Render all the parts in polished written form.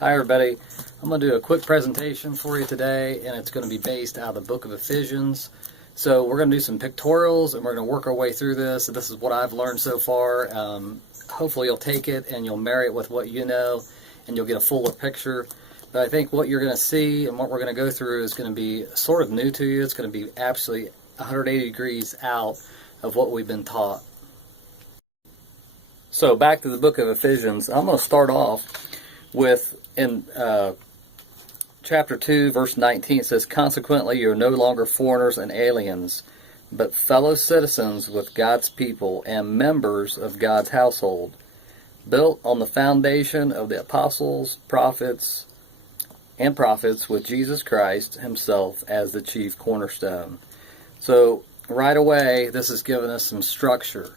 Hi everybody, I'm going to do a quick presentation for you today, and it's going to be based out of the book of Ephesians. So we're going to do some pictorials and we're going to work our way through this. This is what I've learned so far. Hopefully you'll take it and you'll marry it with what you know and you'll get a fuller picture. But I think what you're going to see and what we're going to go through is going to be sort of new to you. It's going to be absolutely 180 degrees out of what we've been taught. So back to the book of Ephesians, I'm going to start off with in chapter 2, verse 19, it says, "Consequently, you are no longer foreigners and aliens, but fellow citizens with God's people and members of God's household, built on the foundation of the apostles, prophets, with Jesus Christ himself as the chief cornerstone." So right away, this is giving us some structure.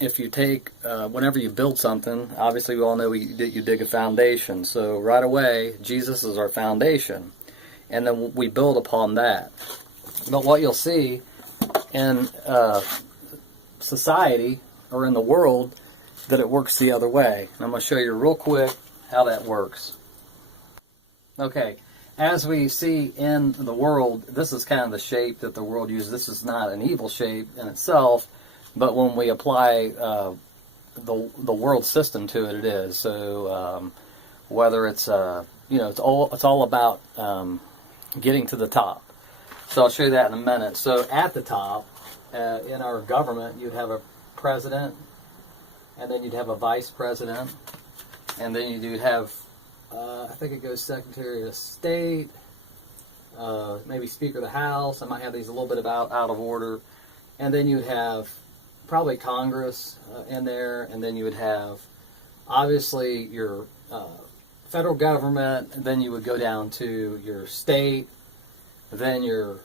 If you take, whenever you build something, obviously we all know you dig a foundation. So right away, Jesus is our foundation. And then we build upon that. But what you'll see in society or in the world, that it works the other way. And I'm going to show you real quick how that works. Okay, as we see in the world, this is kind of the shape that the world uses. This is not an evil shape in itself, but when we apply the world system to it, it is. So whether it's it's all about getting to the top. So I'll show you that in a minute. So at the top, in our government, you'd have a president, and then you'd have a vice president, and then you'd have I think it goes Secretary of State, maybe Speaker of the House. I might have these a little bit out of order, and then you'd have probably Congress in there, and then you would have obviously your federal government, and then you would go down to your state, then your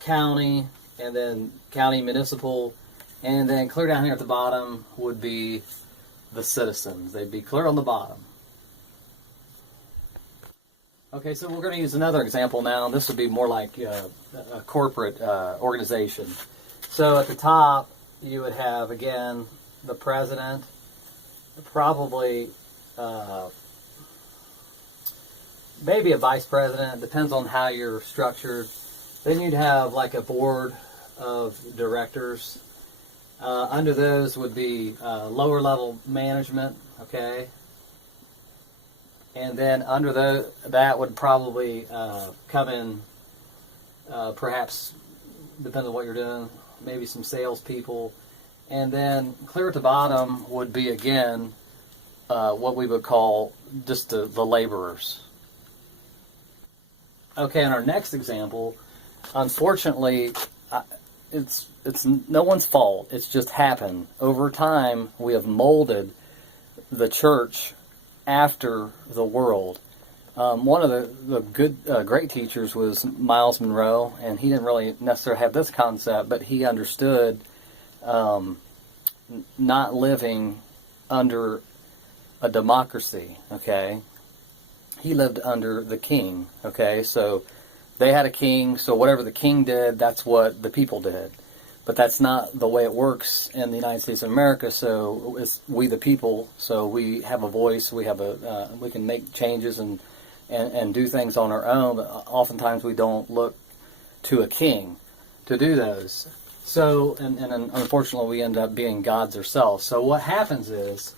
county, and then county municipal, and then clear down here at the bottom would be the citizens. They'd be clear on the bottom. Okay, so we're going to use another example now. This would be more like a corporate organization. So at the top, you would have, again, the president, probably maybe a vice president, depends on how you're structured. Then you'd have like a board of directors. Under those would be lower level management, okay? And then under that would probably come in, perhaps, depending on what you're doing, maybe some salespeople. And then clear at the bottom would be, again, what we would call just the laborers. Okay, in our next example, unfortunately, it's no one's fault. It's just happened. Over time, we have molded the church after the world. One of the great teachers was Miles Monroe, and he didn't really necessarily have this concept, but he understood not living under a democracy, okay? He lived under the king, okay? So they had a king, so whatever the king did, that's what the people did. But that's not the way it works in the United States of America. So it's we the people, so we have a voice, we can make changes and do things on our own, but oftentimes we don't look to a king to do those. So, and unfortunately we end up being gods ourselves. So what happens is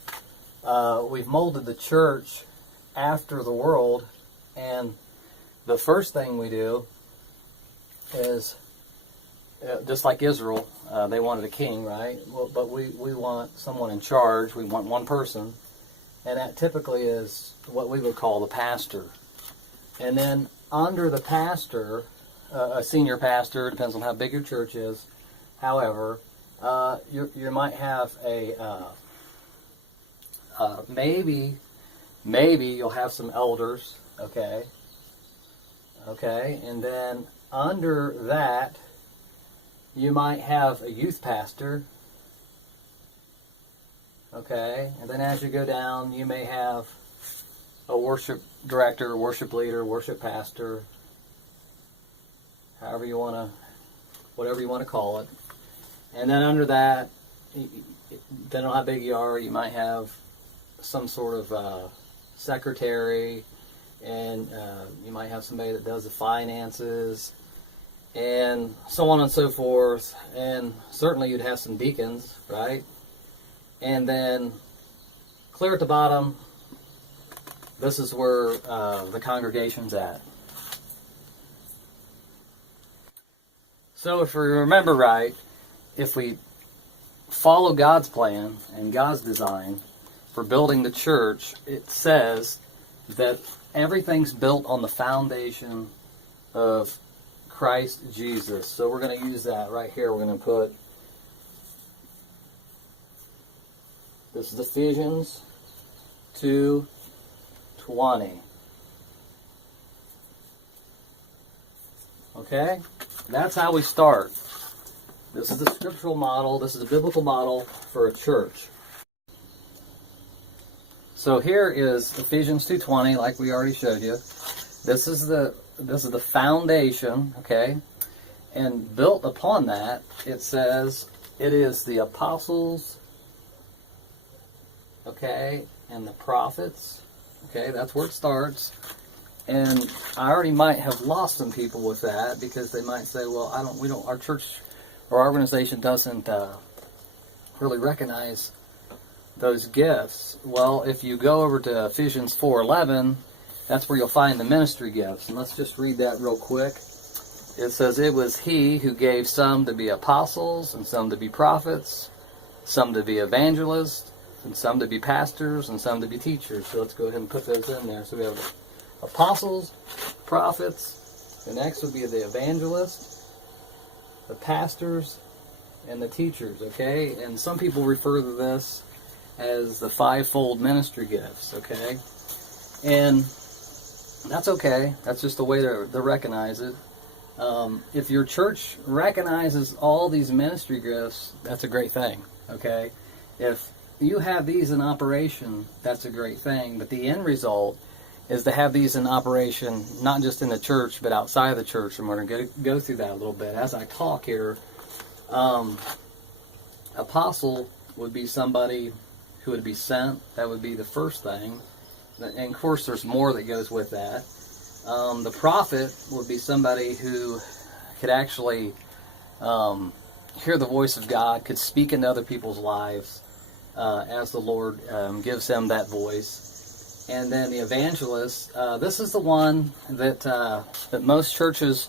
we've molded the church after the world, and the first thing we do is, just like Israel, they wanted a king, right? Well, but we want someone in charge. We want one person, and that typically is what we would call the pastor. And then under the pastor, a senior pastor, depends on how big your church is. However, you might have maybe you'll have some elders, okay, and then under that, you might have a youth pastor, okay, and then as you go down, you may have a worship director, worship leader, worship pastor, whatever you want to call it. And then under that, depending on how big you are, you might have some sort of secretary, and you might have somebody that does the finances, and so on and so forth. And certainly you'd have some deacons, right? And then clear at the bottom, this is where the congregation's at. So if we remember right, if we follow God's plan and God's design for building the church, it says that everything's built on the foundation of Christ Jesus. So we're going to use that right here. We're going to put, this is Ephesians 2:20. Okay? That's how we start. This is the scriptural model. This is the biblical model for a church. So here is Ephesians 2:20, like we already showed you. This is the foundation, okay? And built upon that, it says it is the apostles, okay, and the prophets. Okay, that's where it starts. And I already might have lost some people with that, because they might say, well, our church or our organization doesn't really recognize those gifts. Well, if you go over to Ephesians 4:11, that's where you'll find the ministry gifts. And let's just read that real quick. It says, it was he who gave some to be apostles, and some to be prophets, some to be evangelists, and some to be pastors, and some to be teachers. So let's go ahead and put those in there. So we have apostles, prophets, the next would be the evangelists, the pastors, and the teachers, okay? And some people refer to this as the fivefold ministry gifts, okay? And that's okay. That's just the way they recognize it. If your church recognizes all these ministry gifts, that's a great thing, okay? If you have these in operation, that's a great thing. But the end result is to have these in operation, not just in the church, but outside of the church. And we're going to go through that a little bit. As I talk here, apostle would be somebody who would be sent. That would be the first thing. And of course, there's more that goes with that. The prophet would be somebody who could actually hear the voice of God, could speak into other people's lives as the Lord gives them that voice. And then the evangelist, this is the one that most churches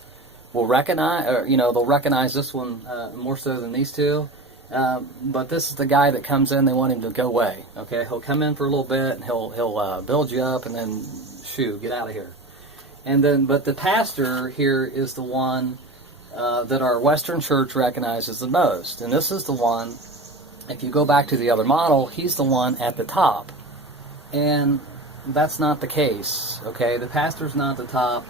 will recognize, or, they'll recognize this one more so than these two. But this is the guy that comes in, they want him to go away. Okay, he'll come in for a little bit, and he'll build you up, and then shoo, get out of here. And then, but the pastor here is the one that our Western church recognizes the most. And this is the one, if you go back to the other model, he's the one at the top. And that's not the case, okay? The pastor's not at the top.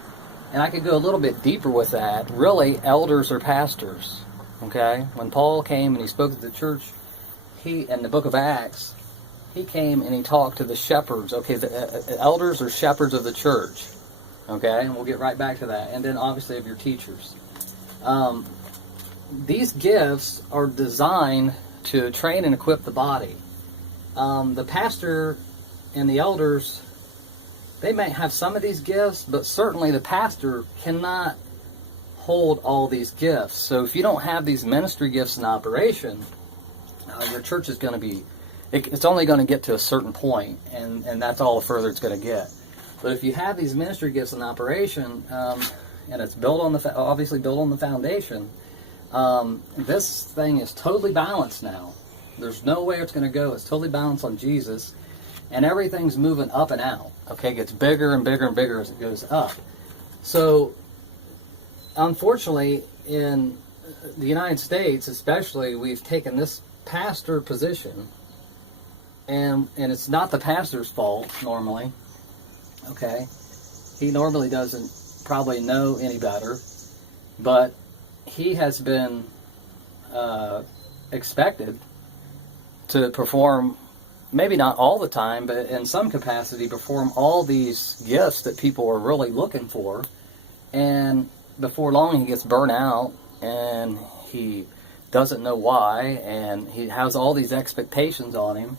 And I could go a little bit deeper with that. Really, elders are pastors, okay? When Paul came and he spoke to the church, in the book of Acts, he came and he talked to the shepherds. Okay, the elders are shepherds of the church, okay? And we'll get right back to that. And then, obviously, of your teachers. These gifts are designed to train and equip the body. The pastor and the elders, they may have some of these gifts, but certainly the pastor cannot hold all these gifts. So if you don't have these ministry gifts in operation, your church is going to be, it's only going to get to a certain point, and that's all the further it's going to get. But if you have these ministry gifts in operation, and it's built on obviously built on the foundation, this thing is totally balanced now. There's no way it's going to go. It's totally balanced on Jesus. And everything's moving up and out. Okay, it gets bigger and bigger and bigger as it goes up. So, unfortunately, in the United States especially, we've taken this pastor position, and it's not the pastor's fault normally. Okay, he normally doesn't probably know any better, but he has been expected to perform, maybe not all the time, but in some capacity, perform all these gifts that people are really looking for. And before long, he gets burnt out, and he doesn't know why, and he has all these expectations on him.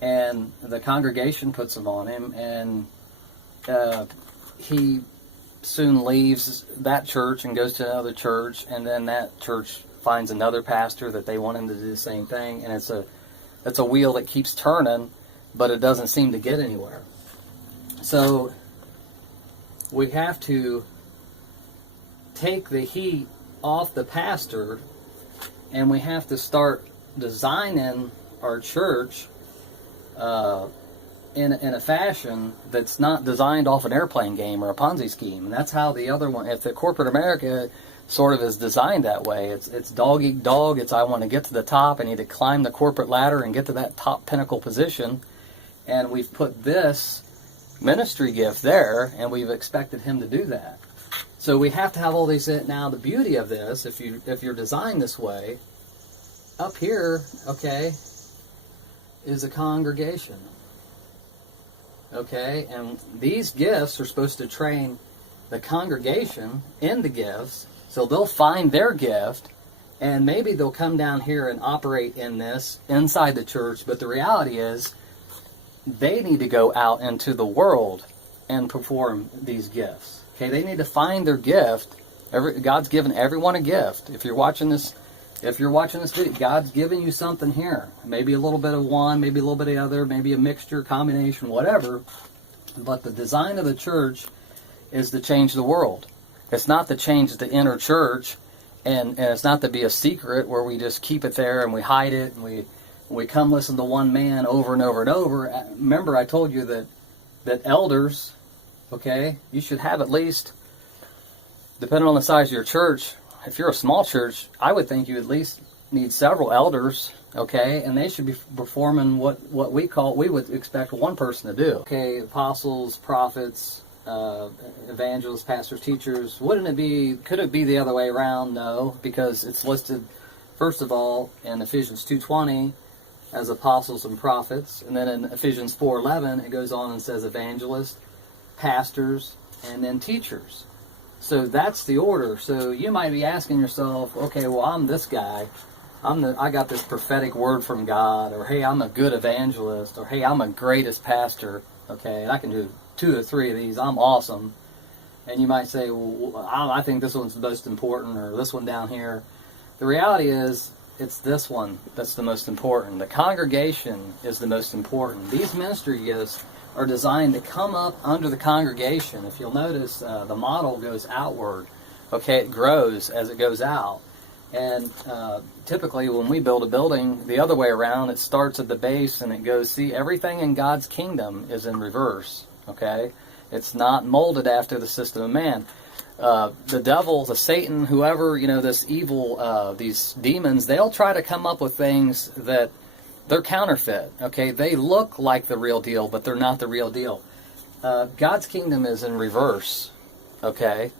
and the congregation puts them on him, and he soon leaves that church and goes to another church, and then that church finds another pastor that they want him to do the same thing, and it's a wheel that keeps turning, but it doesn't seem to get anywhere. So we have to take the heat off the pastor, and we have to start designing our church in a fashion that's not designed off an airplane game or a Ponzi scheme. And that's how the other one, if the corporate America sort of is designed that way, it's dog eat dog. It's I want to get to the top. I need to climb the corporate ladder and get to that top pinnacle position. And we've put this ministry gift there, and we've expected him to do that. So we have to have all these. Now the beauty of this, if you're designed this way, up here, okay, is a congregation. Okay, and these gifts are supposed to train the congregation in the gifts, so they'll find their gift, and maybe they'll come down here and operate in this inside the church, but the reality is they need to go out into the world and perform these gifts. Okay, they need to find their gift. God's given everyone a gift. If you're watching this video, God's giving you something here. Maybe a little bit of one, maybe a little bit of the other, maybe a mixture, combination, whatever. But the design of the church is to change the world. It's not to change the inner church, and it's not to be a secret where we just keep it there and we hide it and we come listen to one man over and over and over. Remember, I told you that elders, okay, you should have at least, depending on the size of your church. If you're a small church, I would think you at least need several elders, okay? And they should be performing what we would expect one person to do. Okay, apostles, prophets, evangelists, pastors, teachers. Could it be the other way around? No, because it's listed, first of all, in Ephesians 2:20 as apostles and prophets. And then in Ephesians 4:11, it goes on and says evangelists, pastors, and then teachers. So that's the order. So you might be asking yourself, okay, well, I'm this guy. I got this prophetic word from God, or hey, I'm a good evangelist, or hey, I'm a greatest pastor, okay, and I can do 2 or 3 of these. I'm awesome. And you might say, well, I think this one's the most important, or this one down here. The reality is, it's this one that's the most important. The congregation is the most important. These ministry gifts are designed to come up under the congregation. If you'll notice, the model goes outward. Okay, it grows as it goes out. And typically when we build a building, the other way around, it starts at the base and it goes, see, everything in God's kingdom is in reverse. Okay? It's not molded after the system of man. The devil, the Satan, whoever, this evil, these demons, they'll try to come up with things that they're counterfeit, okay? They look like the real deal, but they're not the real deal. God's kingdom is in reverse, okay?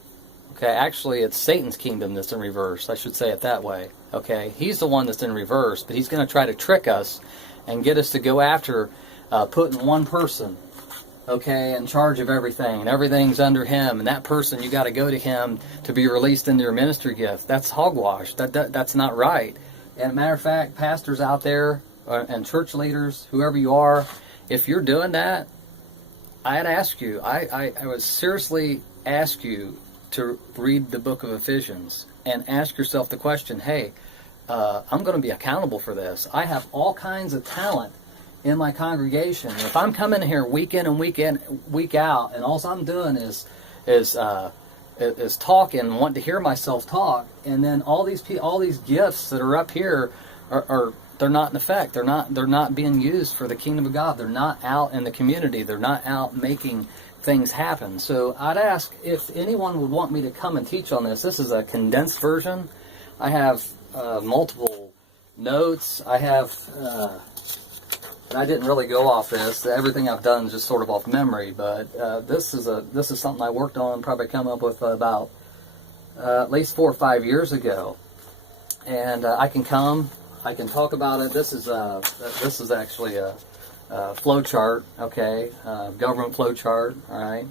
Okay, actually, it's Satan's kingdom that's in reverse. I should say it that way, okay? He's the one that's in reverse, but he's going to try to trick us and get us to go after putting one person, okay, in charge of everything, and everything's under him, and that person, you got to go to him to be released into your ministry gift. That's hogwash. That's not right. And matter of fact, pastors out there, and church leaders, whoever you are, if you're doing that, I'd ask you, I would seriously ask you to read the book of Ephesians and ask yourself the question, hey, I'm going to be accountable for this. I have all kinds of talent in my congregation. If I'm coming here week in and week out, and all I'm doing is talking, wanting to hear myself talk, and then all these gifts that are up here are they're not in effect. They're not being used for the kingdom of God. They're not out in the community. They're not out making things happen. So I'd ask if anyone would want me to come and teach on this. This is a condensed version. I have multiple notes. I have, and I didn't really go off this. Everything I've done is just sort of off memory. But this is something I worked on, probably come up with about at least 4 or 5 years ago. And I can talk about it. This is actually a flow chart, okay, government flow chart. All right.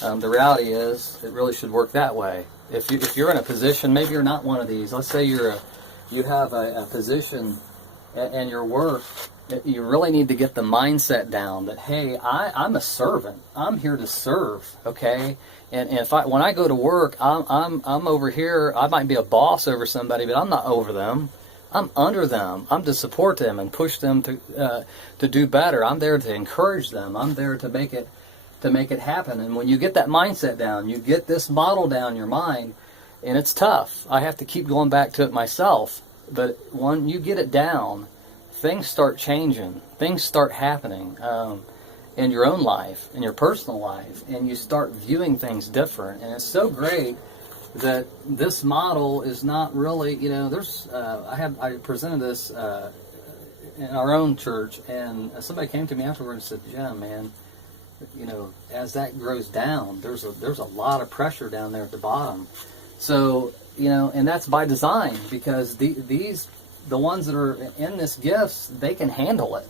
The reality is, it really should work that way. If you're in a position, maybe you're not one of these. Let's say you have a position in your work, You really need to get the mindset down that, hey, I'm a servant. I'm here to serve, okay? And if when I go to work, I'm over here. I might be a boss over somebody, but I'm not over them. I'm under them. I'm to support them and push them to do better. I'm there to encourage them. I'm there to make it happen. And when you get that mindset down, you get this model down in your mind, and it's tough. I have to keep going back to it myself. But when you get it down, things start changing. Things start happening in your own life, in your personal life, and you start viewing things different. And it's so great that this model is not really, there's, I presented this in our own church, and somebody came to me afterwards and said, Jim, man, as that grows down, there's a lot of pressure down there at the bottom. So, and that's by design, because the ones that are in this gifts, they can handle it,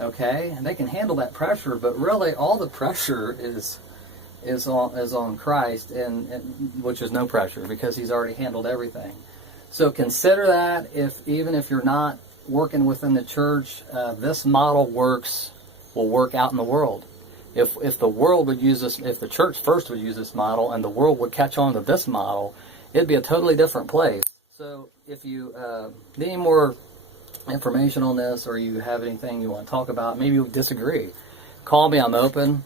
okay? And they can handle that pressure, but really all the pressure is on Christ, and which is no pressure, because he's already handled everything. So consider that, even if you're not working within the church, this model will work out in the world. If the world would use this, if the church first would use this model, and the world would catch on to this model, it'd be a totally different place. So if you need any more information on this, or you have anything you want to talk about, maybe you disagree, call me. I'm open.